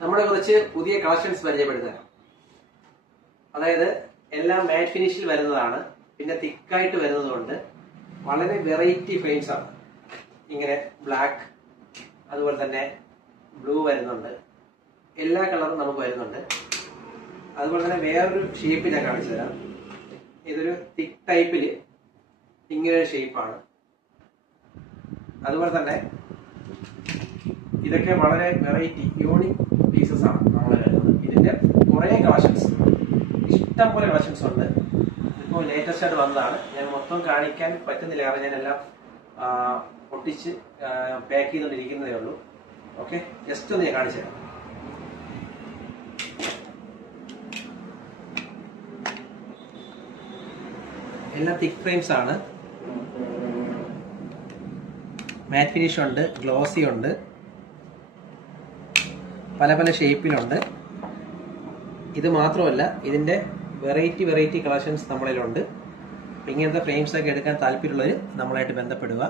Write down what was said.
നമ്മൾ കുറച്ച് പുതിയ കളക്ഷൻസ് പരിചയപ്പെടുത്താം. അതായത് എല്ലാം മാറ്റ് ഫിനിഷിൽ വരുന്നതാണ്, പിന്നെ തിക്കായിട്ട് വരുന്നതുകൊണ്ട് വളരെ വെറൈറ്റി ഫ്രെയിംസ് ആണ്. ഇങ്ങനെ ബ്ലാക്ക്, അതുപോലെ തന്നെ ബ്ലൂ വരുന്നുണ്ട്, എല്ലാ കളറും നമുക്ക് വരുന്നുണ്ട്. അതുപോലെ തന്നെ വേറൊരു ഷേപ്പ് ഞാൻ കാണിച്ചു തരാം. ഇതൊരു തിക്ക് ടൈപ്പിൽ ഇങ്ങനൊരു ഷേപ്പാണ്. അതുപോലെ തന്നെ ഇതൊക്കെ വളരെ വെറൈറ്റി യൂണിക് പീസസ് ആണ് നമ്മൾ വരുന്നത്. ഇതിന്റെ കുറേ കളക്ഷൻസ്, ഇഷ്ടം പോലെ കളക്ഷൻസ് ഉണ്ട്. ഇപ്പോൾ ലേറ്റസ്റ്റ് ആയിട്ട് വന്നതാണ്. ഞാൻ മൊത്തം കാണിക്കാൻ പറ്റുന്നില്ല, കാരണം ഞാനെല്ലാം പൊട്ടിച്ച് പാക്ക് ചെയ്തുകൊണ്ടിരിക്കുന്നതേ ഉള്ളൂ. ഓക്കെ, ജസ്റ്റ് ഒന്ന് ഞാൻ കാണിച്ചു തരാം. എല്ലാം തിക്ക് ഫ്രെയിംസ് ആണ്. മാറ്റ് ഫിനിഷ് ഉണ്ട്, ഗ്ലോസി ഉണ്ട്, പല പല ഷേപ്പിലുണ്ട്. ഇത് മാത്രമല്ല, ഇതിന്റെ വെറൈറ്റി കളക്ഷൻസ് നമ്മളിലുണ്ട്. ഇങ്ങനത്തെ ഫ്രെയിംസ് ഒക്കെ എടുക്കാൻ താല്പര്യമുള്ളവർ നമ്മളായിട്ട് ബന്ധപ്പെടുക.